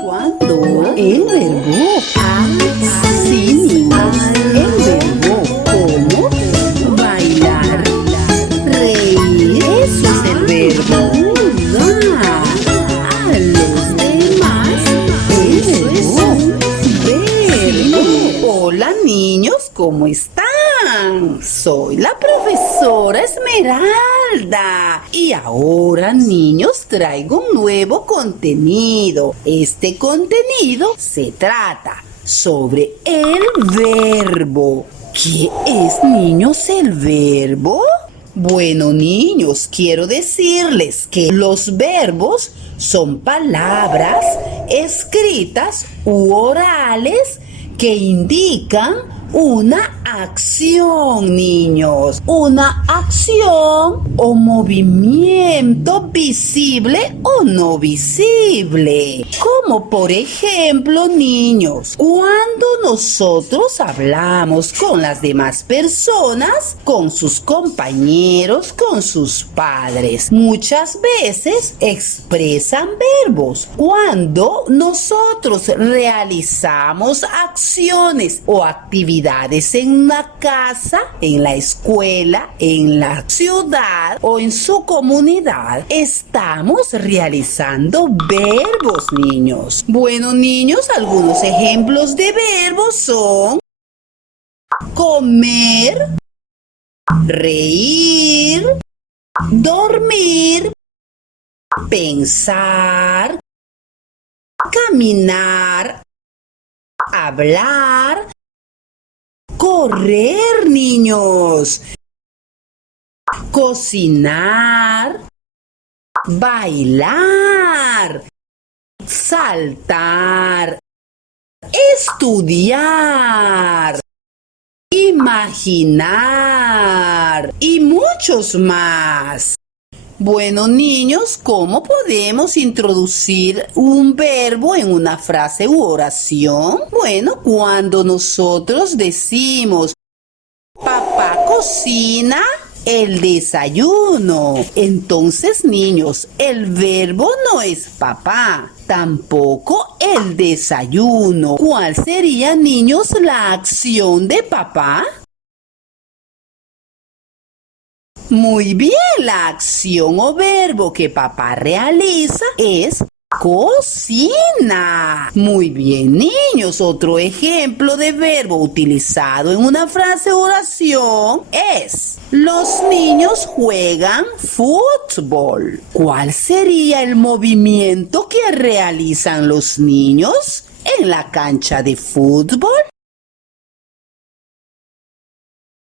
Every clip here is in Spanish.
¿Cuándo? El verbo sí, niños. El verbo ¿cómo? Bailar, reír. Eso es el verbo. Jugar a los demás. Eso es un verbo. Hola, niños, ¿cómo están? Soy la profesora Esmeralda y ahora, niños, traigo un nuevo contenido. Este contenido se trata sobre el verbo. ¿Qué es, niños, el verbo? Bueno, niños, quiero decirles que los verbos son palabras escritas u orales que indican una acción, niños. Una acción o movimiento visible o no visible. Como por ejemplo, niños, cuando nosotros hablamos con las demás personas, con sus compañeros, con sus padres, muchas veces expresan verbos. Cuando nosotros realizamos acciones o actividades en una casa, en la escuela, en la ciudad o en su comunidad, estamos realizando verbos, niños. Bueno, niños, algunos ejemplos de verbos son comer, reír, dormir, pensar, caminar, hablar, correr, niños, cocinar, bailar, saltar, estudiar, imaginar y muchos más. Bueno, niños, ¿cómo podemos introducir un verbo en una frase u oración? Bueno, cuando nosotros decimos, papá cocina el desayuno. Entonces, niños, el verbo no es papá, tampoco el desayuno. ¿Cuál sería, niños, la acción de papá? Muy bien, la acción o verbo que papá realiza es cocina. Muy bien, niños. Otro ejemplo de verbo utilizado en una frase o oración es: los niños juegan fútbol. ¿Cuál sería el movimiento que realizan los niños en la cancha de fútbol?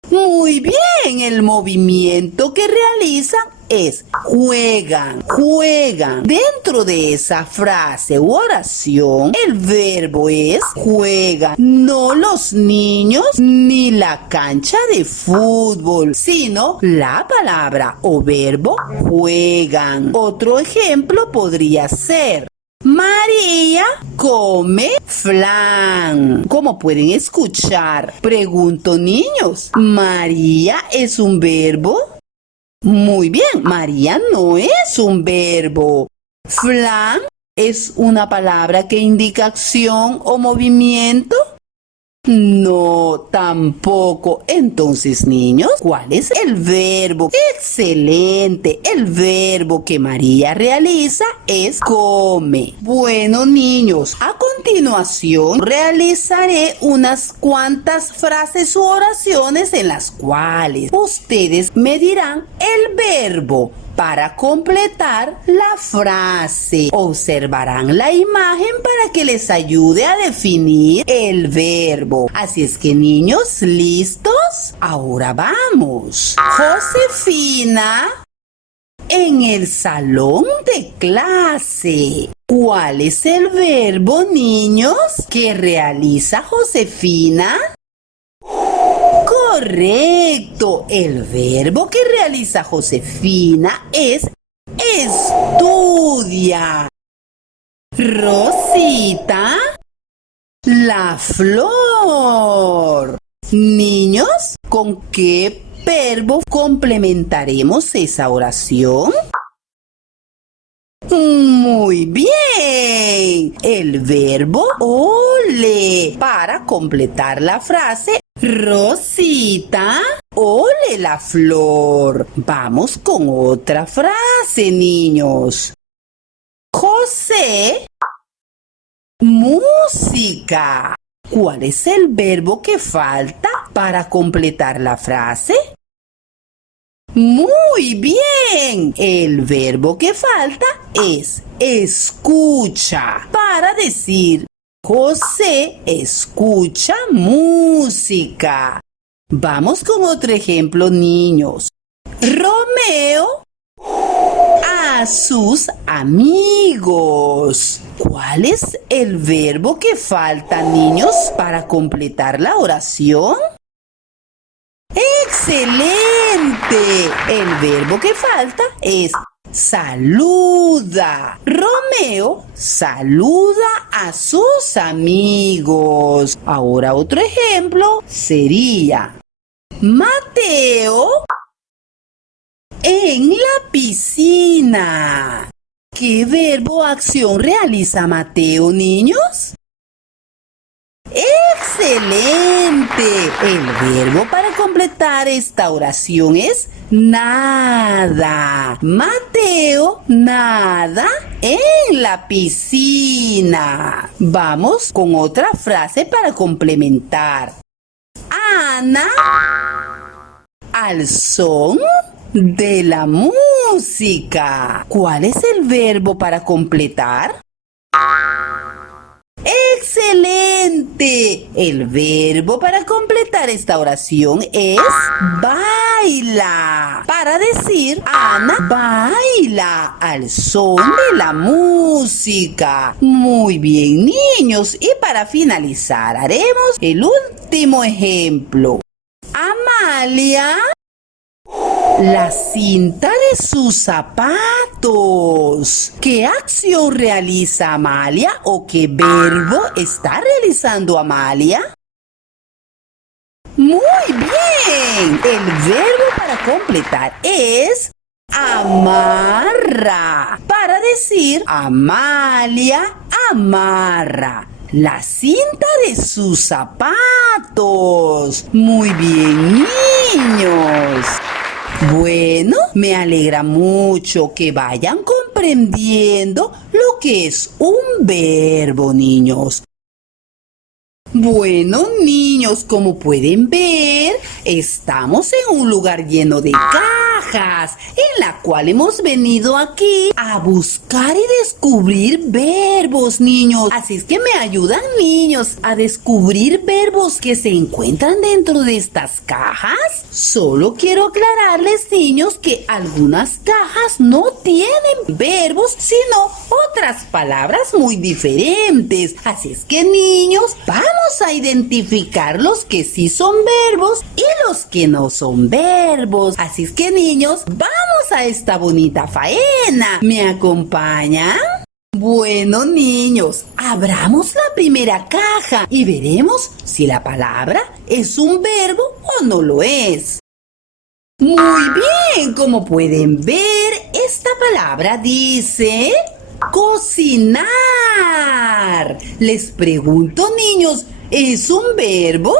Muy bien, el movimiento que realizan es juegan, juegan. Dentro de esa frase u oración, el verbo es juegan, no los niños ni la cancha de fútbol, sino la palabra o verbo juegan. Otro ejemplo podría ser: María come flan. Como pueden escuchar, pregunto, niños, ¿María es un verbo? Muy bien, María no es un verbo. Flan es una palabra que indica acción o movimiento. No, tampoco. Entonces, niños, ¿cuál es el verbo? Excelente. El verbo que María realiza es come. Bueno, niños, a continuación realizaré unas cuantas frases u oraciones en las cuales ustedes me dirán el verbo para completar la frase. Observarán la imagen para que les ayude a definir el verbo. Así es que, niños, ¿listos? Ahora vamos. Josefina en el salón de clase. ¿Cuál es el verbo, niños, que realiza Josefina? Correcto, el verbo que realiza Josefina es estudia. Rosita, la flor. Niños, ¿con qué verbo complementaremos esa oración? Muy bien. El verbo ole para completar la frase. Rosita, ole la flor. Vamos con otra frase, niños. José, música. ¿Cuál es el verbo que falta para completar la frase? Muy bien. El verbo que falta es escucha para decir José escucha música. Vamos con otro ejemplo, niños. Romeo a sus amigos. ¿Cuál es el verbo que falta, niños, para completar la oración? ¡Excelente! El verbo que falta es saluda. Romeo saluda a sus amigos. Ahora otro ejemplo sería Mateo en la piscina. ¿Qué verbo o acción realiza Mateo, niños? ¡Excelente! El verbo para completar esta oración es nada. Mateo nada en la piscina. Vamos con otra frase para complementar. Ana al son de la música. ¿Cuál es el verbo para completar? ¡Excelente! El verbo para completar esta oración es baila. Para decir, Ana baila al son de la música. Muy bien, niños. Y para finalizar, haremos el último ejemplo. Amalia, la cinta de sus zapatos. ¿Qué acción realiza Amalia o qué verbo está realizando Amalia? Muy bien. El verbo para completar es amarra. Para decir Amalia amarra la cinta de sus zapatos. Muy bien, niños. Bueno, me alegra mucho que vayan comprendiendo lo que es un verbo, niños. Bueno, niños, como pueden ver, estamos en un lugar lleno de cajas, en la cual hemos venido aquí a buscar y descubrir verbos, niños. Así es que me ayudan, niños, a descubrir verbos que se encuentran dentro de estas cajas. Solo quiero aclararles, niños, que algunas cajas no tienen verbos, sino otras palabras muy diferentes. Así es que, niños, vamos a identificar los que sí son verbos y los que no son verbos. Así es que, niños, vamos a esta bonita faena. ¿Me acompañan? Bueno, niños, abramos la primera caja y veremos si la palabra es un verbo o no lo es. Muy bien, como pueden ver, esta palabra dice cocinar. Les pregunto, niños, ¿es un verbo?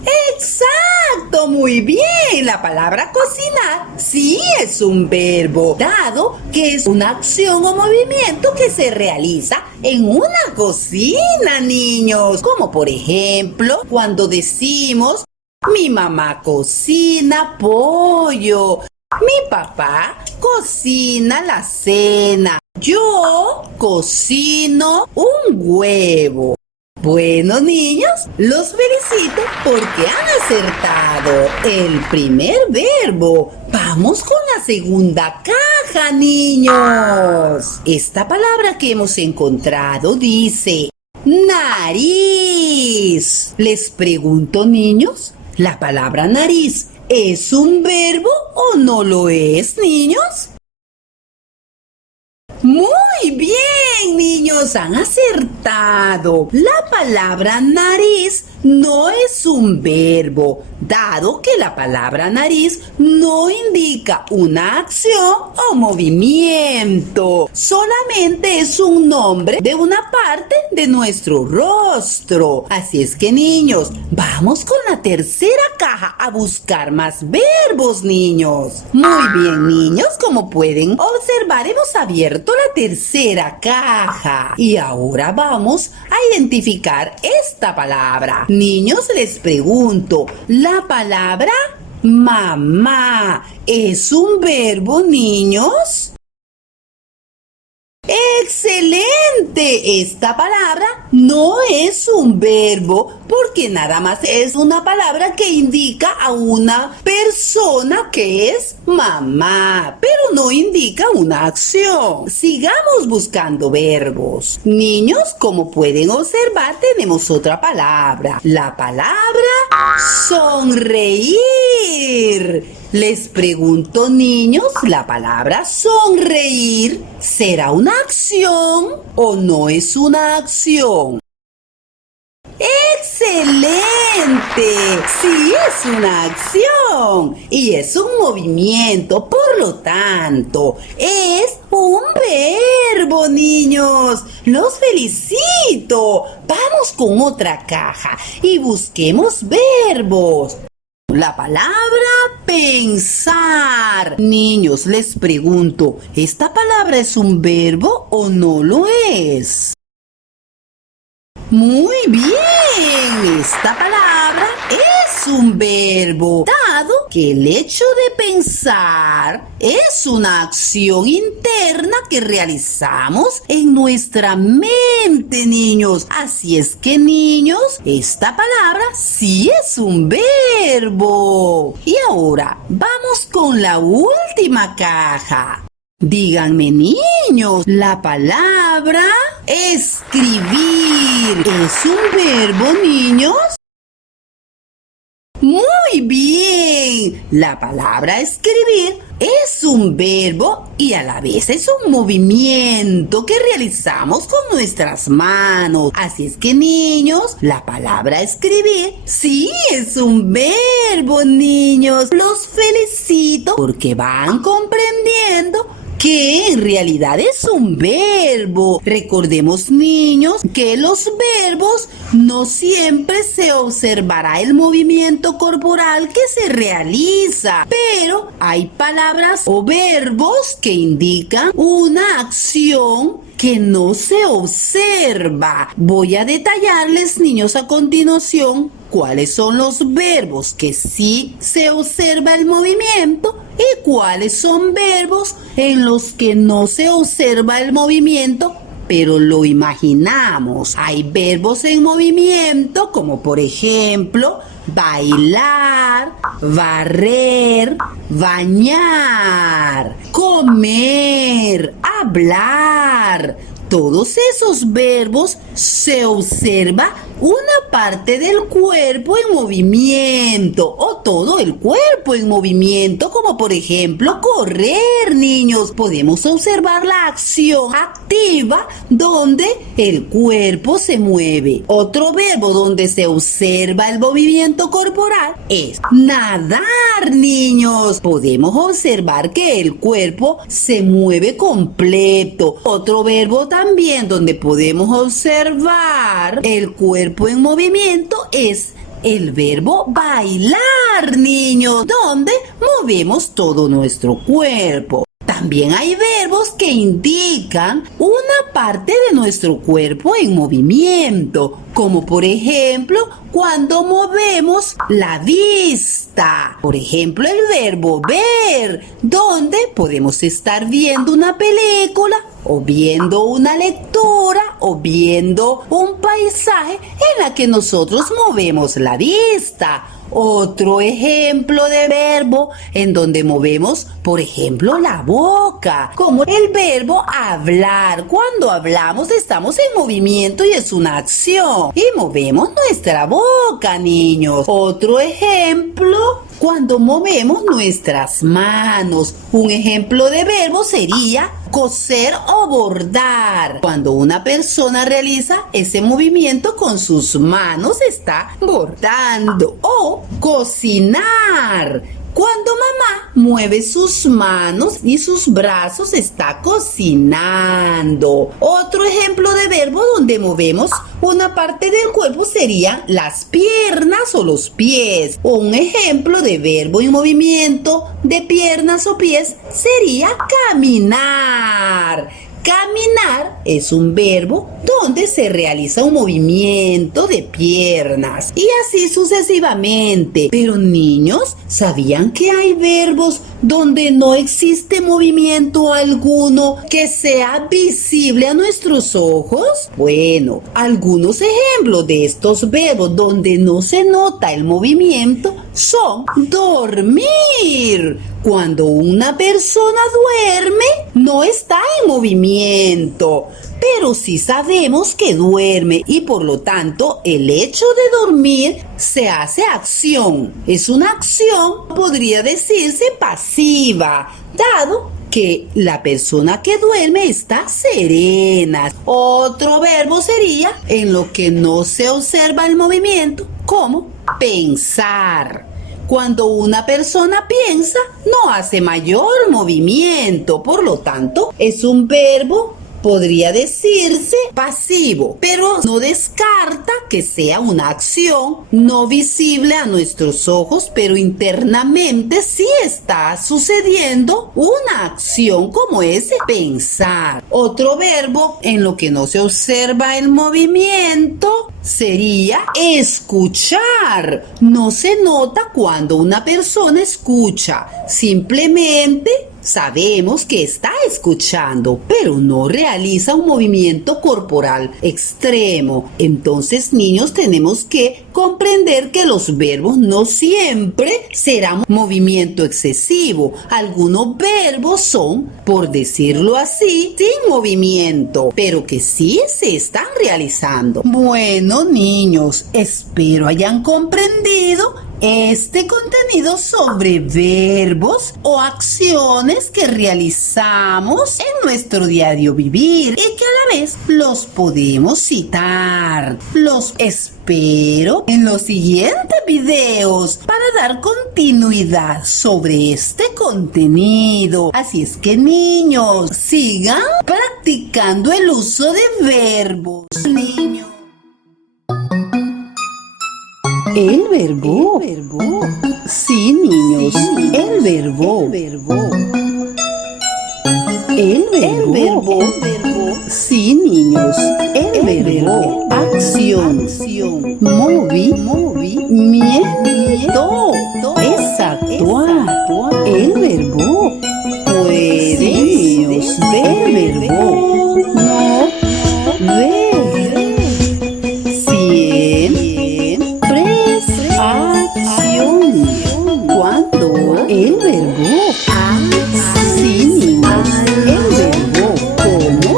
¡Exacto! Muy bien. La palabra cocinar sí es un verbo, dado que es una acción o movimiento que se realiza en una cocina, niños. Como por ejemplo, cuando decimos, mi mamá cocina pollo, mi papá cocina la cena, yo cocino un huevo. Bueno, niños, los felicito porque han acertado el primer verbo. Vamos con la segunda caja, niños. Esta palabra que hemos encontrado dice nariz. Les pregunto, niños, ¿la palabra nariz es un verbo o no lo es, niños? Muy bien, niños, han acertado. La palabra nariz no es un verbo, dado que la palabra nariz no indica una acción o movimiento, solamente es un nombre de una parte de nuestro rostro. Así es que, niños, vamos con la tercera caja a buscar más verbos, niños. Muy bien, niños, como pueden observar, hemos abierto la tercera caja y ahora vamos a identificar esta palabra. Niños, les pregunto, ¿la palabra mamá es un verbo, niños? ¡Excelente! Esta palabra no es un verbo porque nada más es una palabra que indica a una persona que es mamá, pero no indica una acción. Sigamos buscando verbos. Niños, como pueden observar, tenemos otra palabra. La palabra sonreír. Les pregunto, niños, ¿la palabra sonreír será una acción o no es una acción? ¡Excelente! Sí, es una acción y es un movimiento, por lo tanto, es un verbo, niños. ¡Los felicito! Vamos con otra caja y busquemos verbos. La palabra pensar. Niños, les pregunto, ¿esta palabra es un verbo o no lo es? Muy bien, esta palabra es un verbo, dado que el hecho de pensar es una acción interna que realizamos en nuestra mente, niños. Así es que, niños, esta palabra sí es un verbo. Y ahora vamos con la última caja. Díganme, niños, ¿la palabra escribir es un verbo, niños? Muy bien, la palabra escribir es un verbo y a la vez es un movimiento que realizamos con nuestras manos. Así es que, niños, la palabra escribir sí es un verbo, niños. Los felicito porque van comprendiendo que en realidad es un verbo. Recordemos, niños, que los verbos no siempre se observará el movimiento corporal que se realiza, pero hay palabras o verbos que indican una acción que no se observa. Voy a detallarles, niños, a continuación cuáles son los verbos que sí se observa el movimiento y cuáles son verbos en los que no se observa el movimiento, pero lo imaginamos. Hay verbos en movimiento como, por ejemplo, bailar, barrer, bañar, comer, hablar. Todos esos verbos se observa una parte del cuerpo en movimiento o todo el cuerpo en movimiento, como por ejemplo correr, niños. Podemos observar la acción activa donde el cuerpo se mueve. Otro verbo donde se observa el movimiento corporal es nadar, niños. Podemos observar que el cuerpo se mueve completo. Otro verbo también donde podemos observar el cuerpo en movimiento es el verbo bailar, niños, donde movemos todo nuestro cuerpo. También hay verbos que indican una parte de nuestro cuerpo en movimiento, como por ejemplo cuando movemos la vista. Por ejemplo, el verbo ver, donde podemos estar viendo una película o viendo una lectura o viendo un paisaje en la que nosotros movemos la vista. Otro ejemplo de verbo en donde movemos, por ejemplo, la boca, como el verbo hablar. Cuando hablamos estamos en movimiento y es una acción y movemos nuestra boca, niños. Otro ejemplo cuando movemos nuestras manos. Un ejemplo de verbo sería coser o bordar. Cuando una persona realiza ese movimiento con sus manos, está bordando. O cocinar. Cuando mamá mueve sus manos y sus brazos, está cocinando. Otro ejemplo de verbo donde movemos una parte del cuerpo serían las piernas o los pies. O un ejemplo de verbo en movimiento de piernas o pies sería caminar. Caminar es un verbo donde se realiza un movimiento de piernas y así sucesivamente. Pero niños, ¿sabían que hay verbos donde no existe movimiento alguno que sea visible a nuestros ojos? Bueno, algunos ejemplos de estos verbos donde no se nota el movimiento son dormir. Cuando una persona duerme, no está en movimiento, pero sí sabemos que duerme y por lo tanto el hecho de dormir se hace acción. Es una acción, podría decirse pasiva, dado que la persona que duerme está serena. Otro verbo sería en lo que no se observa el movimiento, como pensar. Cuando una persona piensa, no hace mayor movimiento, por lo tanto, es un verbo, podría decirse pasivo, pero no descarta que sea una acción no visible a nuestros ojos, pero internamente sí está sucediendo una acción como ese pensar. Otro verbo en lo que no se observa el movimiento sería escuchar. No se nota cuando una persona escucha, simplemente sabemos que está escuchando, pero no realiza un movimiento corporal extremo. Entonces, niños, tenemos que comprender que los verbos no siempre serán movimiento excesivo. Algunos verbos son, por decirlo así, sin movimiento, pero que sí se están realizando. Bueno, niños, espero hayan comprendido este contenido sobre verbos o acciones que realizamos en nuestro diario vivir y que a la vez los podemos citar. Los espero en los siguientes videos para dar continuidad sobre este contenido. Así es que, niños, sigan practicando el uso de verbos. Niños. El verbo. Sí, niños. El verbo. El verbo. Sí, niños. El verbo. Acción. Movimiento. Es actuar. El verbo. Puede, niños, ver el verbo. No ver. El verbo así, niños. El verbo como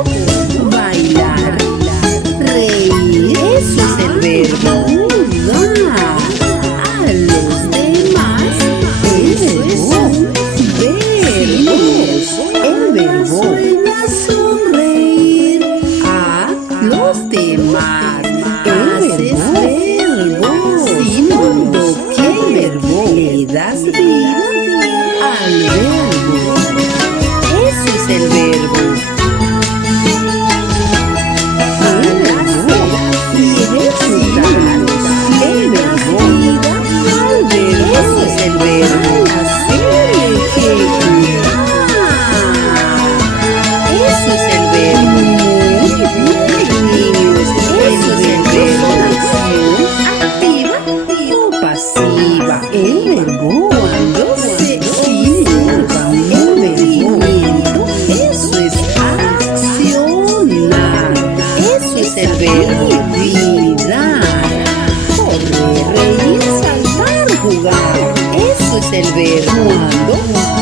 bailar, reír. Eso es el verbo. Ayudar a los demás. El verbo ver. El verbo sonreír a los demás. El verbo sí, niños. El verbo le das vida al verbo. Eso es el verbo. El verbo al verbo. Eso es el verbo. Eso es el verbo. Niños, eso es el verbo. Activa o pasiva. El verbo cuando se sirva. El verbo. Eso es accionar. Eso es el verbo. Vida. Correr, reír, saltar, jugar. Eso es el verbo. Cuando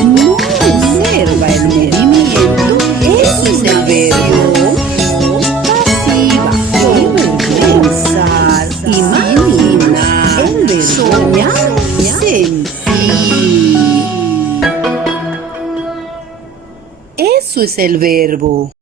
no observa el movimiento. Eso es el verbo. Pasiva. El verbo. Pensar, imaginar. El verbo. Soñar, sentir. Eso es el verbo.